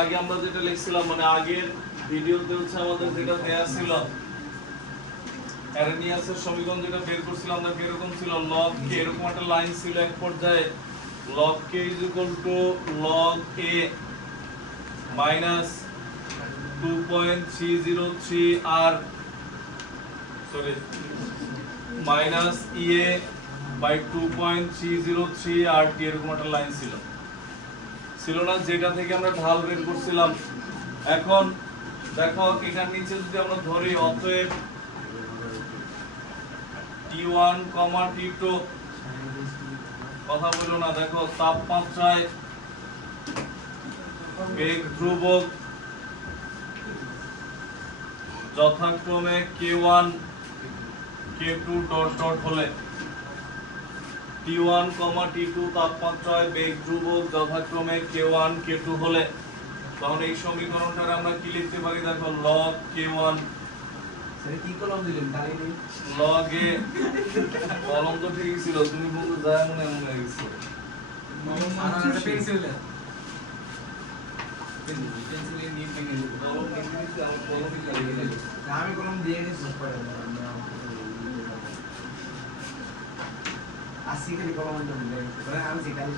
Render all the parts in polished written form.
আগে আমরা যেটা লিখছিলাম মানে আগের ভিডিওতে হচ্ছে আমাদের যেটা দেয়া ছিল অ্যারেনিয়াসের সমীকরণ যেটা বের করছিলাম আমরা এরকম ছিল log k এরকম একটা লাইন ছিল এক পর্যায়ে log k log a minus 2.303 r sorry minus ea by 2.303 rt এরকম একটা লাইন ছিল না যেটা থেকে আমরা ঢাল বের করছিলাম এখন দেখো এখান নিচে যদি আমরা ধরি অতএব T1, T2 কথা বলো না দেখো তাপমাত্রায় বেগ ধ্রুবক যথাক্রমে K1 K2 ডট ডট হলে T1, T2 তাপমাত্রায় বেগ ধ্রুবক যথাক্রমে K1 K2 হলে তখন এই সমীকরণটার আমরা কি লিখতে পারি দেখো log K1 স্যার কি কলম দিলেন তাই নেই log a কলম তো ঠিকই ছিল তুমি বলতে যায় মনে এমন হয়ে গেছে পেন্সিল দেন আমি কলম দিয়ে গেছি আসি খালি কলম দিলেন আমি শিখালি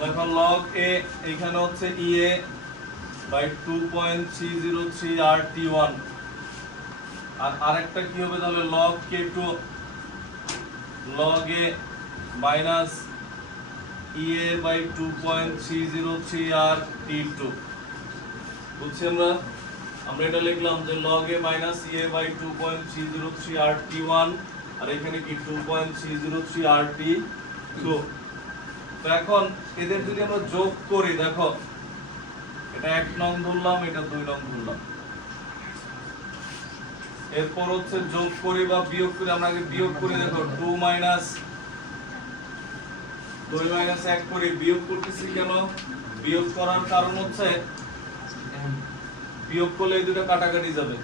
দেখো log a এখানে হচ্ছে ea by 2.303 rt1 আর আরেকটা কি হবে তাহলে log k2 log a minus ea by 2.303 rt2 বুঝছি আমরা এটা লিখলাম যে log a minus ea by 2.303 rt1 আর এখানে কি 2.303 rt2 তো এখন এদের যদি আমরা যোগ করি দেখো এটা 1 নং ধরলাম এটা 2 নং ধরলাম এরপর হচ্ছে যোগ করি বা বিয়োগ করি আমরা আগে বিয়োগ করি দেখো 2 মাইনাস 1 করি বিয়োগ করতেছি কেন বিয়োগ করার কারণ হচ্ছে বিয়োগ করলে এই দুটো কাটাকাটি যাবে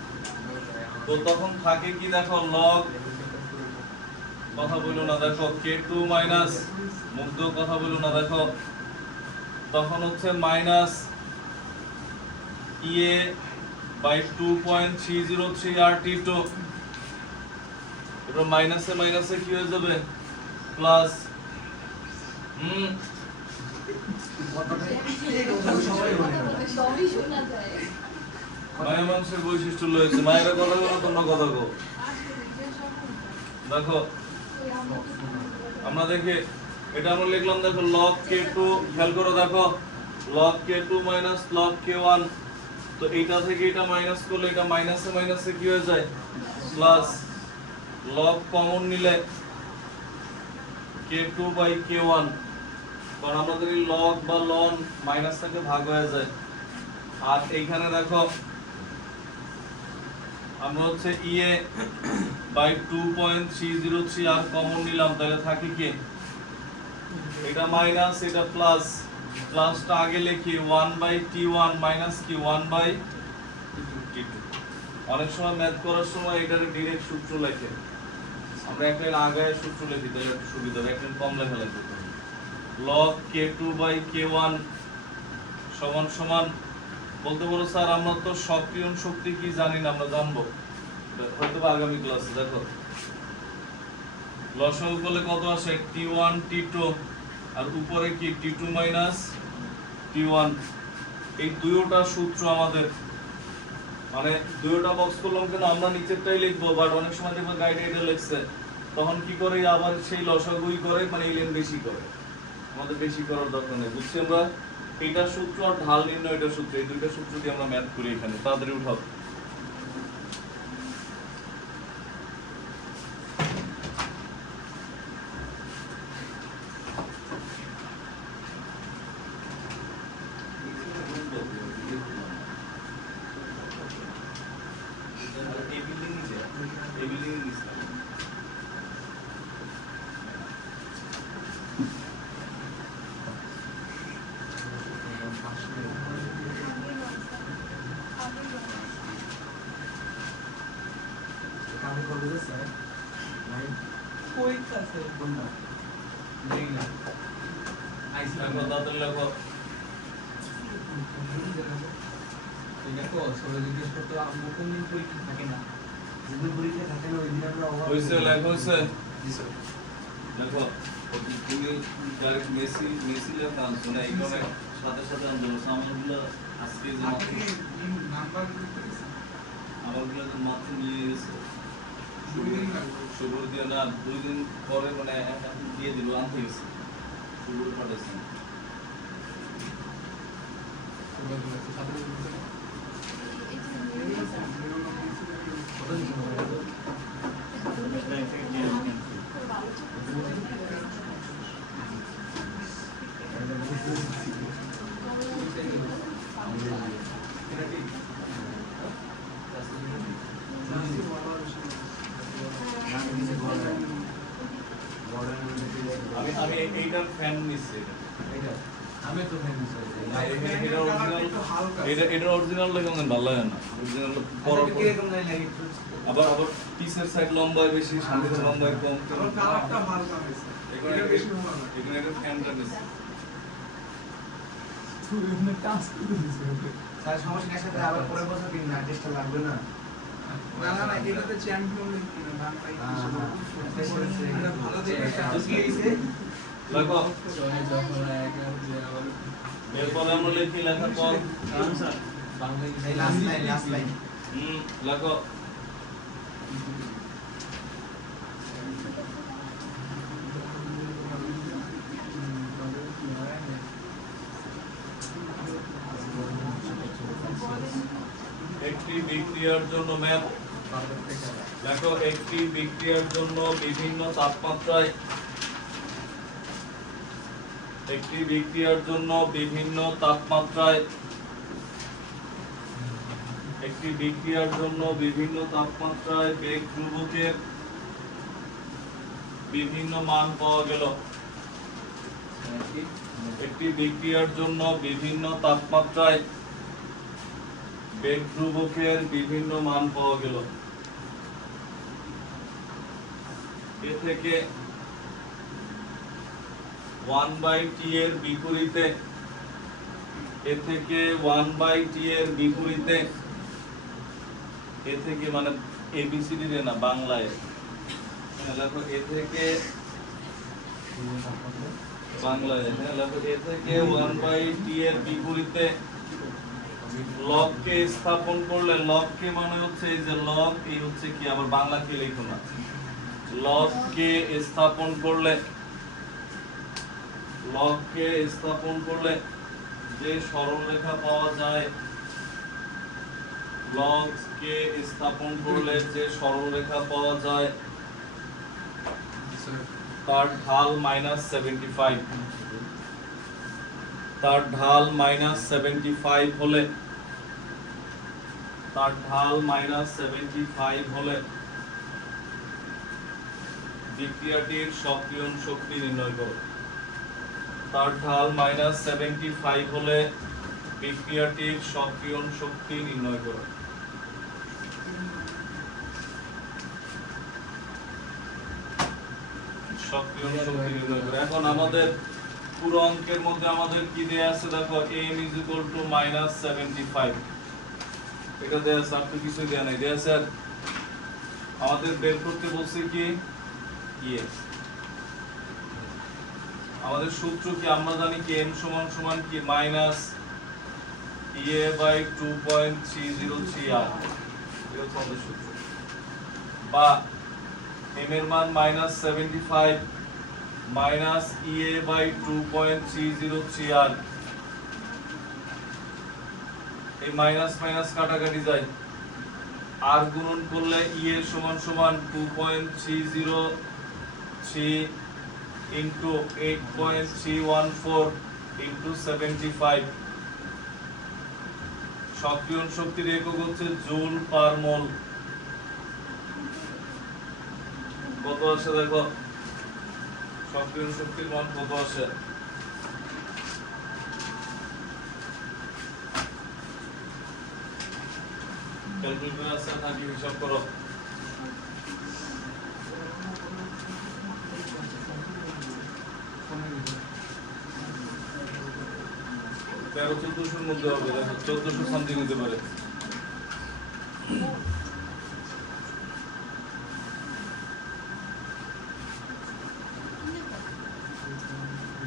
তো তখন থাকে কি দেখো log কথা বলো না দেখো k2 মাইনাস মুগ্ধ কথা বলো না দেখো তখন হচ্ছে মাইনাস ea by 2.303 rt2 এবার মাইনাসে মাইনাসে কি হয়ে যাবে প্লাস মায়ের মানুষের বৈশিষ্ট্য রয়েছে মায়ের কথা বলো তোমরা কথা কো দেখো আমরা দেখে এটা আমরা লিখলাম দেখো log k2 খেয়াল করো দেখো log k2 minus log k1 তো এইটা থেকে এটা মাইনাস করলে এটা মাইনাসে মাইনাসে কি হয়ে যায় প্লাস log কমন নিলে k2 by k1 কারণ আমাদের এই log বা ln মাইনাস থেকে ভাগ হয়ে যায় আর এইখানে দেখো আমরা হচ্ছে ea by 2.303 আর কমন নিলাম তাহলে থাকে কি এটা মাইনাস এটা প্লাস প্লাসটা আগে লিখি 1 by t1 মাইনাস কি 1 by t2 অনেক সময় ম্যাথ করার সময় এটার ডাইরেক্ট সূত্র লেখে আমরা একটা আগায় সূত্র লিখি তাহলে একটু সুবিধা হবে একটা কম লেখা লাগবে log k2 by k1 সমান সমান বলতে পারো স্যার আমরা তো সক্রিয় শক্তি কি জানি না আমরা জানবো হয়তো আগামী ক্লাসে দেখো লসাগু করলে কত আসে t1 t2 আর উপরে কি t2 মাইনাস t1 এই দুইটা সূত্র আমাদের মানে দুইটা বক্স করলাম কিন্তু আমরা নিচেরটাই লিখবো বাট অনেক সময় দেখো গাইডে এটা লিখছে তখন কি করে আবার সেই লসাগুই করে মানে ইলেন বেশি করে আমাদের বেশি করার দরকার নেই বুঝছি আমরা এইটা সূত্র আর ঢাল নির্ণয় এটা সূত্র এই দুইটা সূত্র দিয়ে আমরা ম্যাথ করি এখানে তাড়াতাড়ি উঠাও লেখো তাড়াতাড়ি লেখো। যেদিন পরীক্ষা থাকে না ওই দিন আমরা হইছে লেখো হইছে লেখো তুমি ডাইরেক্ট মেসি লেখা আনছো না এইখানে সাথে সাথে আনছো সামানগুলো আজকে যে আমারগুলো যে মাত্র নিয়ে গেছে শুরু দিয়ে না 2 দিন পরে মানে এখন দিয়ে দিল আনতে গেছে শুরু পাঠাইছে আমি এইটার ফ্যান নিচ্ছি আমি তো ফেমাস এটা অরিজিনাল লেখা আমার ভালো লাগে না অরিজিনাল বড় কিরকম লাগে আবার পিসের সাইড লম্বায় বেশি সামনের লম্বায় কম আমার কালারটা ভালো লাগছে এটা বেশি ভালো লাগে এখানে একটা ফ্যানটা নিচ্ছি তুই এমনি টাস্ক করে দিছিস স্যার সমস্যা নেই সাথে আবার পরের বছর দিন না টেস্টটা লাগবে না না না না এটাতে চ্যাম্পিয়ন লিগ কিনা বাংলায় এটা ভালো দেখে একটা কি হইছে লেখো চলে যখন আবার এরপরে আমরা লিখি লেখার পর স্যার বাংলায় এই লাস্ট লাইন লেখো একটি বিক্রিয়ার জন্য ম্যাপ দেখো একটি বিক্রিয়ার জন্য বিভিন্ন তাপমাত্রায় একটি বিক্রিয়ার জন্য বিভিন্ন তাপমাত্রায় একটি বিক্রিয়ার জন্য বিভিন্ন তাপমাত্রায় বেগ ধ্রুবকের বিভিন্ন মান পাওয়া গেল একটি বিক্রিয়ার জন্য বিভিন্ন তাপমাত্রায় বেগ ধ্রুবকের বিভিন্ন মান পাওয়া গেল এ থেকে 1/t এর বিপরীতে এ থেকে 1/t এর বিপরীতে এ থেকে মানে এবিসিডি রে না বাংলায় লেখো এ থেকে বাংলায় হ্যাঁ লেখো এ থেকে 1/t এর বিপরীতে লবকে স্থাপন করলে লবকে মানে হচ্ছে এই যে লব এই হচ্ছে কি আবার বাংলা কে লিখো না লবকে স্থাপন করলে যে সরলরেখা পাওয়া যায় লবকে স্থাপন করলে যে সরলরেখা পাওয়া যায় তার ঢাল -75 তার ঢাল -75 হলে বিক্রিয়াটির সক্রিয়ণ শক্তি নির্ণয় করো তার ঢাল -75 হলে বিক্রিয়াটির সক্রিয়ণ শক্তি নির্ণয় করো সক্রিয়ণ শক্তি নির্ণয় করো এখন আমাদের পুরো অঙ্কের মধ্যে আমাদের কি দেয়া আছে দেখো m -75 এটা দেয়া আছে আর তো কিছু দেয়া নাই দেয়া আছে আমাদের বের করতে বলছে কি আমাদের সূত্র কি আমরা জানি কি m সমান কি -ea/2.303r এটা হচ্ছে আমাদের সূত্র বা m এর মান -75 -ea/2.303r এই মাইনাস মাইনাস কাটাকাটি যায় আর গুণন করলে e এর সমান 2.303 into 8.314 into 75 সক্রিয়ণ শক্তির একক হচ্ছে জুল পার মোল কত আসে দেখো সক্রিয়ণ শক্তির মান কত আসে ক্যালকুলেটর আছে নাকি হিসাব করো 1300-1400 মধ্যে হবে, দেখো 1400 সামথিং হতে পারে।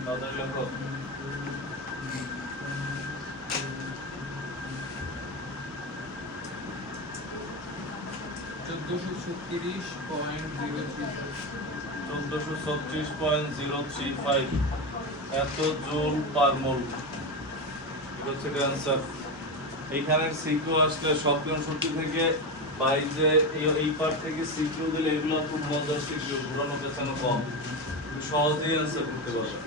তাদের লেখো 1436.035 এত জুল পার মোল। এটা হচ্ছে অ্যান্সার। এইখানের সিকিউ আসলে সক্রিয় শক্তি থেকে বাই যে এই পার্ট থেকে সিকিউ দিলে এগুলো খুব মজার সিকিউ, ঘুরানো পেছানো কম, সহজেই অ্যান্সার করতে পারবে।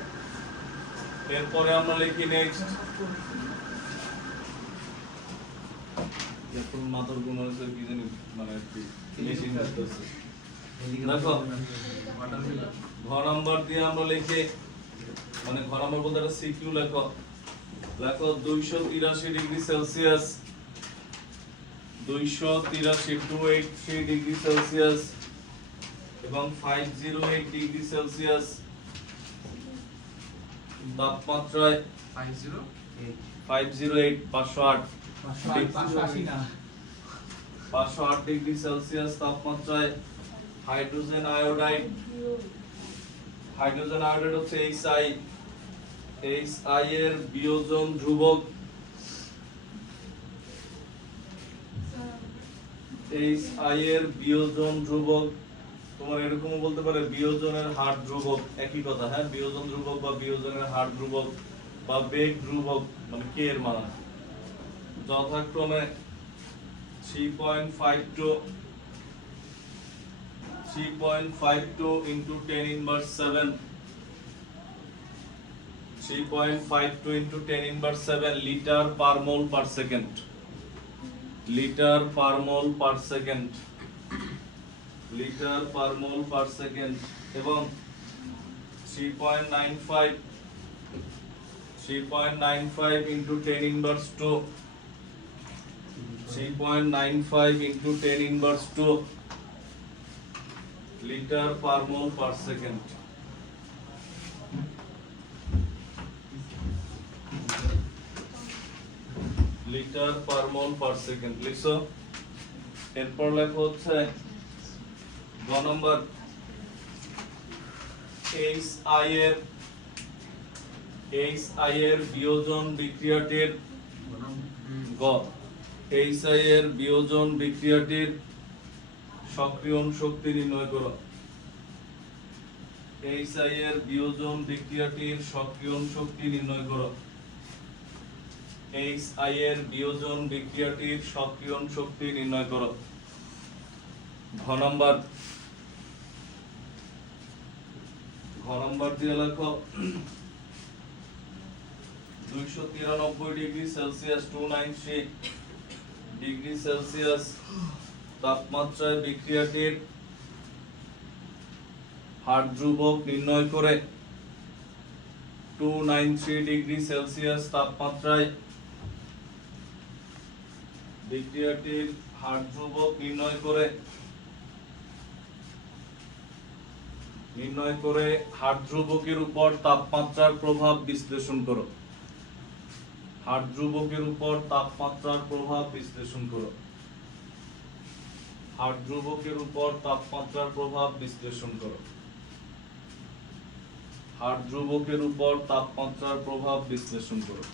এরপরে আমরা লিখি নেক্সট, এখন মাথার গুণ হয়েছে কি জানি, মানে কি মেশিন আসতেছে। দেখো ঘ নাম্বার দিয়ে আমরা লিখি, মানে ঘ নাম্বার বলতে একটা সিকিউ লেখো। লেখো 283 ডিগ্রি সেলসিয়াস, 283 ডিগ্রি সেলসিয়াস এবং 508 ডিগ্রি সেলসিয়াস তাপমাত্রায় 508 508 ডিগ্রি সেলসিয়াস তাপমাত্রায় হাইড্রোজেন আয়োডাইড হচ্ছে HI এর বিয়োজন ধ্রুবক, তোমার এরকমও বলতে পারে বিয়োজনের হার ধ্রুবক, একই কথা। হ্যাঁ, বিয়োজন ধ্রুবক বা বিয়োজনের হার ধ্রুবক বা বেগ ধ্রুবক, মানে কে এর মান যথাক্রমে 3.52 into 10 inverse 7 3.52 into 10 inverse 7 litre per মোল পার সেকেন্ড, লিটার পার মোল পার সেকেন্ড, লিটার পার মোল পার সেকেন্ড। এবং 3.95 into 10 inverse 2 3.95 into 10 inverse 2 litre per মোল পার সেকেন্ড। লিটার পার মোল পার সেকেন্ড লিখছো। এরপর লেখা হচ্ছে গ নম্বর, HI এর বিয়োজন বিক্রিয়াটির HI এর বিয়োজন বিক্রিয়াটির সক্রিয়ণ শক্তি নির্ণয় করো। HI এর বিয়োজন বিক্রিয়াটির সক্রিয়ণ শক্তি নির্ণয় করো। HI এর বিয়োজন বিক্রিয়াটির সক্রিয়ণ শক্তি নির্ণয় করো। ঘ নম্বর দিয়ে লেখো 293 ডিগ্রি সেলসিয়াস 293 ডিগ্রি সেলসিয়াস তাপমাত্রায় বিক্রিয়াটির হার ধ্রুবক নির্ণয় করে 293 ডিগ্রি সেলসিয়াস তাপমাত্রায় বিক্রিয়াটির হার ধ্রুবক নির্ণয় করে হার ধ্রুবকের উপর তাপমাত্রার প্রভাব বিশ্লেষণ করো। হার ধ্রুবকের উপর তাপমাত্রার প্রভাব বিশ্লেষণ করো। হার ধ্রুবকের উপর তাপমাত্রার প্রভাব বিশ্লেষণ করো। হার ধ্রুবকের উপর তাপমাত্রার প্রভাব বিশ্লেষণ করো।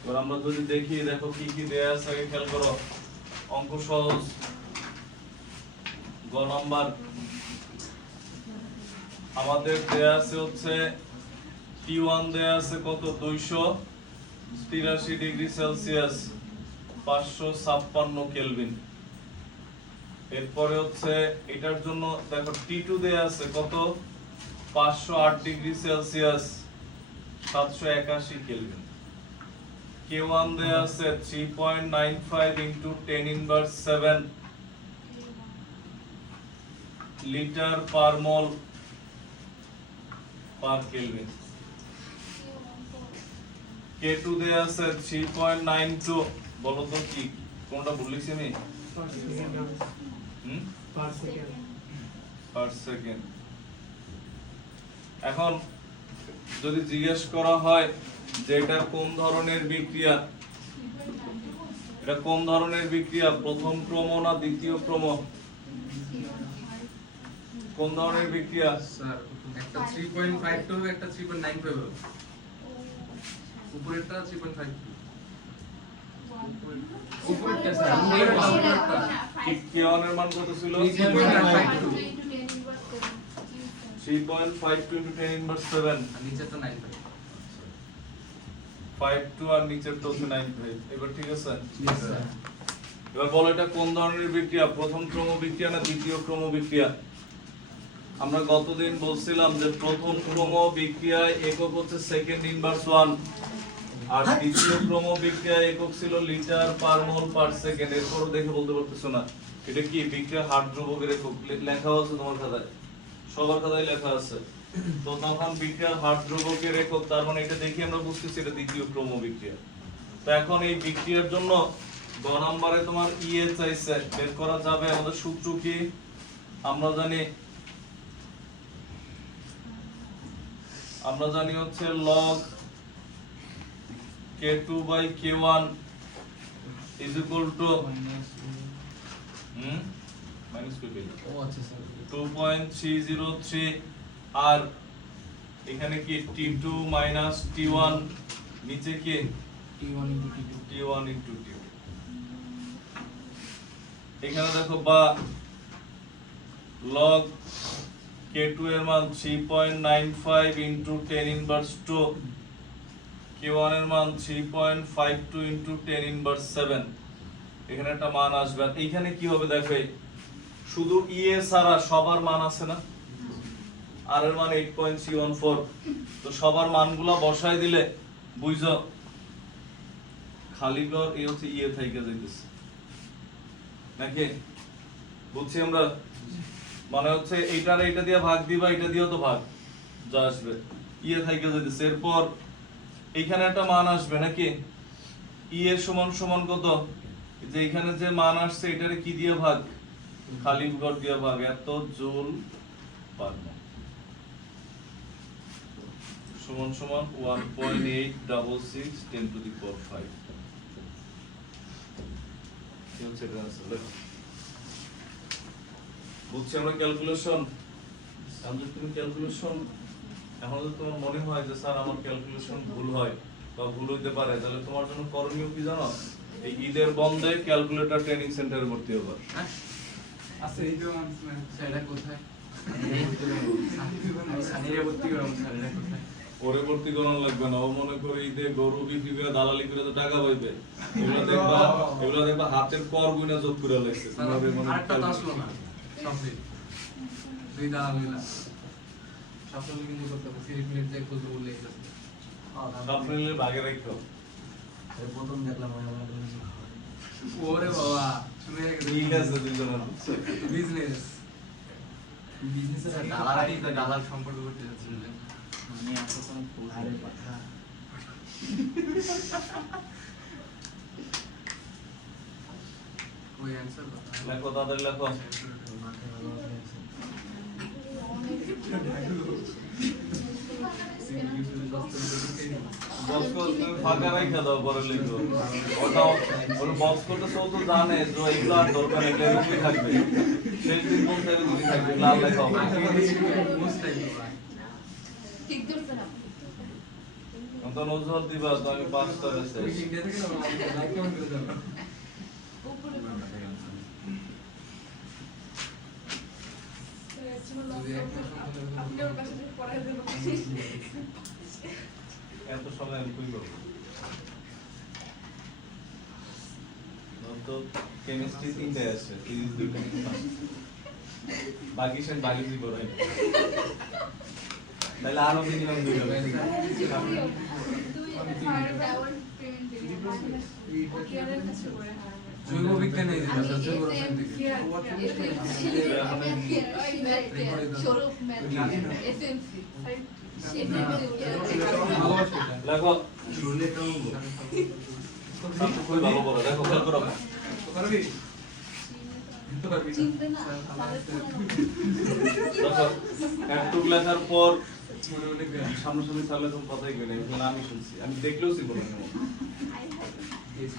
এবার আমরা যদি দেখি, দেখো কি কি দেয়া আছে, আগে খেয়াল করো। অঙ্ক সহজ। গ নাম্বার আমাদের দেয়া আছে হচ্ছে T1 দেয়া আছে কত, 283 ডিগ্রি সেলসিয়াস 556 কেলভিন। এরপরে হচ্ছে এটার জন্য দেখো T2 দেয়া আছে কত, 508 ডিগ্রি সেলসিয়াস 781 কেলভিন। K1 দেয়া আছে 3.95 into 10 inverse 7 লিটার পার মোল পার কেলভিন। K2 দেয়া আছে 3.92, বলো তো কি কোনটা ভুল লিখছি আমি? Per second. এখন যদি জিজ্ঞেস করা হয় যে এটা কোন ধরনের বিক্রিয়া, এটা কোন ধরনের বিক্রিয়া, প্রথম ক্রম না দ্বিতীয় ক্রম, কোন ধরনের বিক্রিয়া? স্যার একটা 3.52 একটা 3.95 হবে উপরেরটা 3.52 উপরেরটা স্যার K1 এর মান কত ছিল? 3.52 3.52 into 10 inverse 7 আর নিচেরটা 95 52 আর নিচেরটা হচ্ছে 95। এবার ঠিক আছে? यस স্যার এবার বলো এটা কোন ধরনের বিক্রিয়া, প্রথম ক্রম বিক্রিয়া না দ্বিতীয় ক্রম বিক্রিয়া? আমরা গতদিন বলছিলাম যে প্রথম ক্রম বিক্রিয়ায় একক হচ্ছে সেকেন্ড ইনভার্স 1 আর দ্বিতীয় ক্রম বিক্রিয়ায় একক ছিল লিটার পার মোল পার সেকেন্ড। এরপর দেখে বলতে পারতেছো না এটা কি বিক্রিয়া হার ধ্রুবকের একক, লেখা আছে তোমার খাতায়, সবার খাতায় লেখা আছে। তো তখন বিক্রিয়ার হার ধ্রুবকের একক, তার মানে এটা দেখি আমরা বুঝতেছি এটা দ্বিতীয় ক্রম বিক্রিয়া। তো এখন এই বিক্রিয়ার জন্য গ নম্বরে তোমার ইএ চাইছে, বের করা যাবে। আমাদের সূত্র কি আমরা জানি হচ্ছে log k2 by k1 is equal to minus ও আচ্ছা স্যার 2.303 আর এখানে কি t2 minus t1 নিচে কি t1 into t2 t1 into t2। এখানে দেখো বা log k2 এর মান 3.95 into 10 inverse 2, k1 এর মান 3.52 into 10 inverse 7। এখানে একটা মান আসবে। আর এইখানে কি হবে দেখো, এই শুধু ইএ ছাড়া সবার মান আছে না, আর এর মান 8.314। তো সবার মানগুলা বসায় দিলে বুঝছো খালি ঘর এই হচ্ছে ইএ থেকে যাইতেছে নাকি, বুঝছি আমরা? মানে হচ্ছে এইটার এইটা দিয়ে ভাগ দিবা, এটা দিয়েও তো ভাগ যা আসবে ইএ থেকে যাইতেছে। এরপর এইখানে একটা মান আসবে নাকি, ই এর সমান সমান কত, যে এখানে যে মান আসছে এটারে কি দিয়ে ভাগ, খালি ঘর দিয়ে ভাগ, এত জুল পার মিনিট সমান সমান 1.866 10 to the power 5। কি হচ্ছে এটা আসলে? বুঝছি আমরা ক্যালকুলেশন। এখন যদি তুমি ক্যালকুলেশন, এখন যদি তোমার মনে হয় যে স্যার আমার ক্যালকুলেশন ভুল হয় বা ভুল হইতে পারে, তাহলে তোমার জন্য করণীয় কি জানো? এই ঈদের বন্ধে ক্যালকুলেটর ট্রেনিং সেন্টারে ভর্তি হবা। আচ্ছা এই যে স্যারটা কোথায় সানিরে ভর্তি করব স্যার, এটা কোথায়? ওরে ভর্তি করানো লাগবে না, ও মনে করে ঈদে গরু বিক্রি করে দালালি করে তো টাকা পাইবে। এগুলো দেখবা হাতের কর গুনা যোগ করে লাগছে। আরেকটা তো আসলো না সবই দুই দাঁড়া মিলা সবগুলো কিন্তু করতে হবে, সিরিজ মিনিট যে বুঝতে বললে এটা সব মিলে ভাগে রাখো। প্রথম দেখলাম ওরে বাবা শুনে ঠিক আছে দুইজন বিজনেস বিজনেসের ডালার সম্পর্ক করতে যাচ্ছিলেন আমি আসলে আরে কথা ওই অ্যানসার কথা লেখো তাদের লেখো। মাথায় ভালো আছে বক্স করে তুমি ফাঁকা রাখা দাও, পরে লিখো। ওটা ওর বক্স করতে সব তো জানে যে এইগুলো আর দরকার নেই, এরকমই থাকবে। সেই দিন বলতে এরকমই থাকবে, লাল লেখা হবে। ঠিক ধরছে না। তো নজর দিবা তো আমি 5 করে শেষ। ইন্ডিয়া থেকে লাইক কমেন্ট করে দাও উপরে আপনি ওর কাছে পড়াই দেন। এত সময় আমি কই করব? তো কেমিস্ট্রি 3টা আছে, ফিজিক্স 2টা। বাকি সব বায়োলজি পড়াই। তাহলে আরো মিনিমাম 2 হবে। জৈব বিজ্ঞানে এই যেটা জৈব রসায়ন থেকে লেখো শুনলে তো কই ভালো পড়া, দেখো খেয়াল করো। পারবি তো পারবি চিনতে না দেখো একটু লেখার পর মনে মনে সামনাসামনি তাহলে তুমি কথাই কই না, এখানে আমি শুনছি, আমি দেখলেও চিনব না।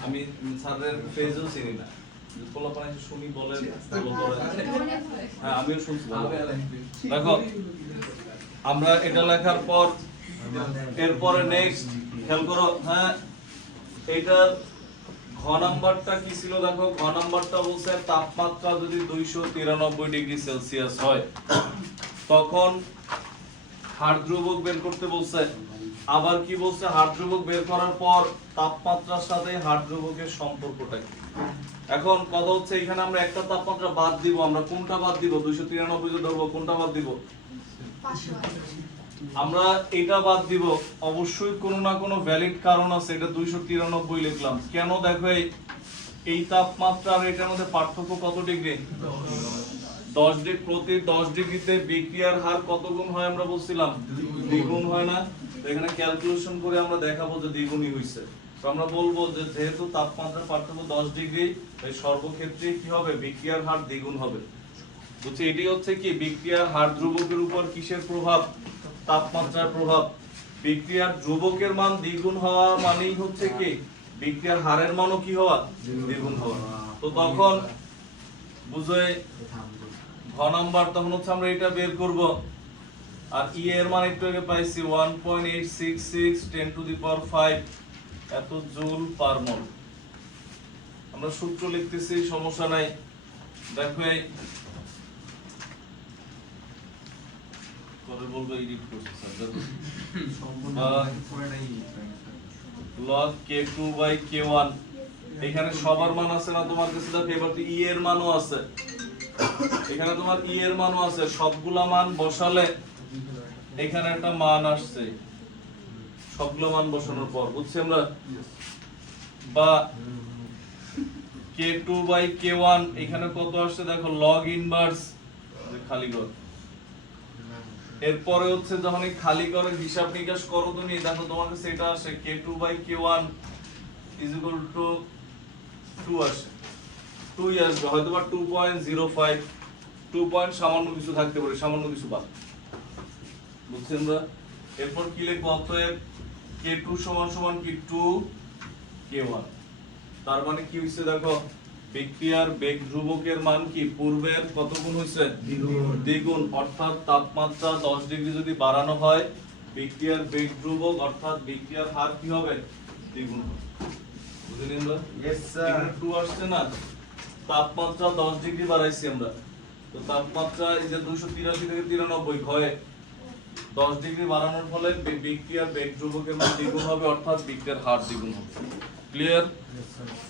আমি স্যারের পেজও চিনি না, পোলাপান এসে শুনি বলে ভালো করে। হ্যাঁ আমিও শুনছি ভালো। দেখো আমরা এটা লেখার পর এরপরে নেক্সট খেয়াল করো। হ্যাঁ এইটার ঘ নাম্বারটা কি ছিল দেখো, ঘ নাম্বারটা বলছে তাপমাত্রা যদি 293 ডিগ্রি সেলসিয়াস হয় তখন হাড় ধ্রুবক বের করতে বলছে। আবার কি বলছে, হাড় ধ্রুবক বের করার পর তাপমাত্রার সাথে হাড় ধ্রুবকের সম্পর্কটা কি। এখন কথা হচ্ছে এখানে আমরা একটা তাপমাত্রা বাদ দিব, আমরা কোনটা বাদ দিব? 293 যে ধরবো, কোনটা বাদ দিব? আমরা এটা বাদ দিব, অবশ্যই কোনো না কোনো ভ্যালিড কারণ আছে, এটা 293 লিখলাম কেন? দেখো এই তাপমাত্রা আর এটার মধ্যে পার্থক্য কত ডিগ্রি? 10 ডিগ্রি। প্রতি 10 ডিগ্রিতে বিক্রিয়ার হার কত গুণ হয় আমরা বলছিলাম? দ্বিগুণ হয় না? তো এখানে ক্যালকুলেশন করে আমরা দেখাবো যে দ্বিগুণই হইছে। তো আমরা বলবো যে যেহেতু তাপমাত্রার পার্থক্য 10 ডিগ্রি, তাই সর্বক্ষেত্রে কি হবে? বিক্রিয়ার হার দ্বিগুণ হবে। বুঝছি? এটি হচ্ছে কি বিক্রিয়ার হার ধ্রুবকের উপর কিসের প্রভাব? তাপমাত্রার প্রভাব। বিক্রিয়ার ধ্রুবকের মান দ্বিগুণ হওয়া মানেই হচ্ছে কি বিক্রিয়ার হারের মানও কি হওয়া? দ্বিগুণ হওয়া। তো তখন বুঝে ঘ নাম্বার, তখন হচ্ছে আমরা এটা বের করব। আর ই এর মান একটু আগে পাইছি 1.866 10⁵ এত জুল পার মোল। আমরা সূত্র লিখতেছি, সমস্যা নাই। দেখো পরে বলবো এডিট করছি স্যার। দেখো log k2/k1 এখানে সবার মান আছে না তোমার কাছে? দেখো এবার তো ই এর মানও আছে, এখানে তোমার ই এর মানও আছে। সবগুলা মান বসালে এখানে একটা মান আসছে, সবগুলো মান বসানোর পর বুঝছি আমরা। বা k2/k1 এখানে কত আসছে দেখো, log ইনভার্স খালি ঘর। এরপরে হচ্ছে যখন এই খালি ঘরের হিসাব নিকাশ করো তুমি, দেখো তোমার কাছে এটা আসে k2/k1 = 2 আসে, 2 আসবে হয়তো বা 2.05, 2 পয়েন্ট সামান্য কিছু থাকতে পারে, সামান্য কিছু বাদ। বুঝছেন আমরা? এরপর কি লিখবো? অতএব k2 = কি 2k1। তার মানে কি হইছে দেখো, বিক্রিয়ার বেগ ধ্রুবকের মান কি পূর্বের কত গুণ হইছে? দ্বিগুণ। অর্থাৎ তাপমাত্রা 10 ডিগ্রি যদি বাড়ানো হয়, বিক্রিয়ার বেগ ধ্রুবক অর্থাৎ বিক্রিয়ার হার কি হবে? দ্বিগুণ হবে। বুঝলেন না? Yes sir. 2 আসছে না, তাপমাত্রা 10 ডিগ্রি বাড়াইছি আমরা। তো তাপমাত্রা এই যে 283 থেকে 93 হয়, 10 ডিগ্রি বাড়ানোর ফলে বিক্রিয়ার বেগ ধ্রুবকের মান দ্বিগুণ হবে, অর্থাৎ বিক্রিয়ার হার দ্বিগুণ হবে। ক্লিয়ার?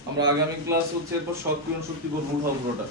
আমরা আগামী ক্লাস হচ্ছে এরপর সক্রিয় শক্তি করব, উঠাও পুরোটা।